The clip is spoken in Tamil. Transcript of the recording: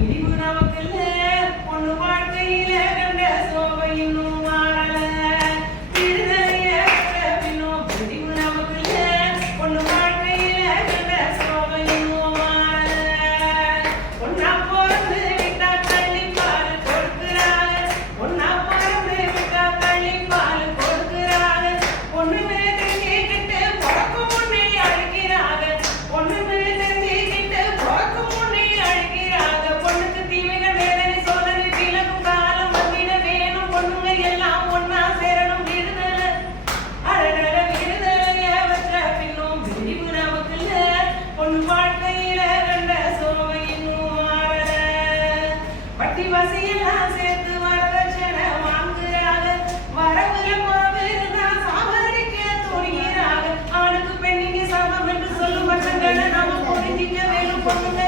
விடிவு நமக்குள்ள பொண்ணு வாழ்க்கையில கண்ட சோகம் இன்னும் மாறல விடுதலைய பின்னும் விடிவு நமக்குள்ள பொண்ணு வாழ்க்கையில கண்ட சோகம் இன்னும் மாறல ஒன்னா பிறந்து விட்டா தள்ளி பால் கொடுக்கிறாங்க ஒன்னா பிறந்து விட்டா தள்ளி பால் கொடுக்கிறாங்க பொண்ணு தெரிஞ்சுக்கிட்டு பிறக்கும் முன்னே அழிக்கிறாங்க பொண்ணு தெரிஞ்சுக்கிட்டு பிறக்கும் முன்னே அழிக்கிறாங்க பொண்ணுக்கு தீமைகள் வேதனை சோதனை விலகும் காலம் வந்திட வேணும் பொண்ணுங்க எல்லாம் ஒன்னா சேரணும் விடுதலை அழகழ விடுதலைய வச்ச பின்னும் விடிவு நமக்குள்ள பொண்ணு வாழ்க்கையில கண்ட சோகம் இன்னும் மாறல பட்டி வசையெல்லாம் சேர்த்து வரதட்சணை வாங்குறாங்க வரவுல போவிருந்தான் சாவடிக்க துணிகிறாங்க ஆணுக்கு பெண்ணுக்கு சமம் என்று சொல்லும் பட்சங்களை நாம புரிஞ்சிக்க வேணும் பொண்ணுங்க